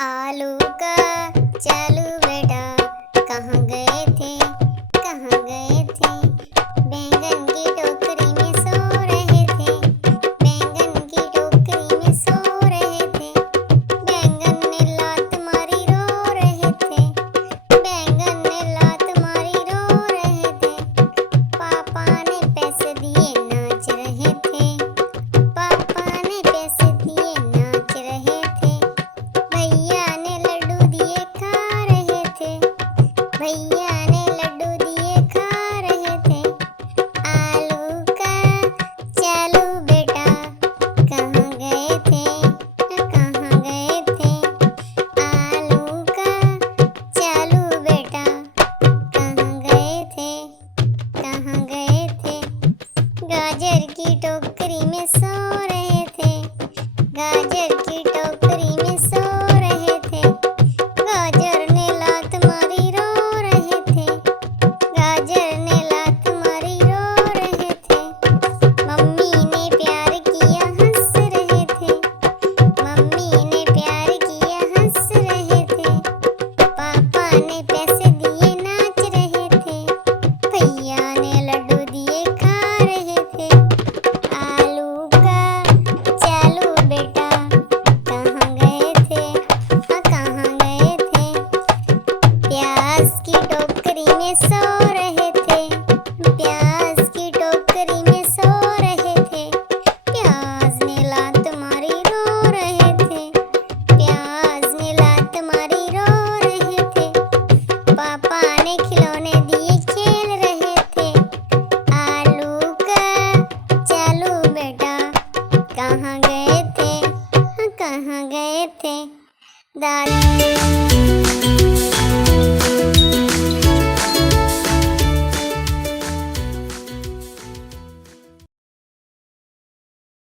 आलू का चालू बेटा कहाँ गए थे, कहाँ गए थे। बैंगन की टोकरी में सो रहे थे, बैंगन की टोकरी में सो रहे थे। बैंगन ने लात मारी रो रहे थे, बैंगन ने लात मारी रो रहे थे। पापा ने पैसे दिए नाच रहे थे, पापा ने पैसे दिए नाच रहे थे। भैया ने लड्डू दिए खा रहे थे, भैया ने लड्डू दिए खा रहे थे। आलू का चालू बेटा कहाँ गए थे, कहाँ गए थे। आलू का चालू बेटा कहाँ गए थे, कहाँ गए थे। गाजर की टोकरी में सो रहे थे, गाजर की टोकरी में सो रहे थे। गाजर ने लात मारी रो रहे थे, गाजर ने लात मारी रो रहे थे। मम्मी ने प्यार किया हंस रहे थे, मम्मी ने प्यार किया हंस रहे थे। पापा ने पैसे दिए नाच रहे थे, भैया ने लड्डू दिए खा रहे थे। आलू का चालू बेटा कहाँ गए थे, कहाँ गए थे। प्याज की टोकरी में सो रहे थे, प्याज की टोकरी में सो रहे थे। प्याज ने लात मारी रो रहे थे, प्याज ने लात मारी रो रहे थे। पापा ने खिलौने दिए खेल रहे थे। आलू का चालू बेटा कहाँ गए थे, कहाँ गए थे। दादी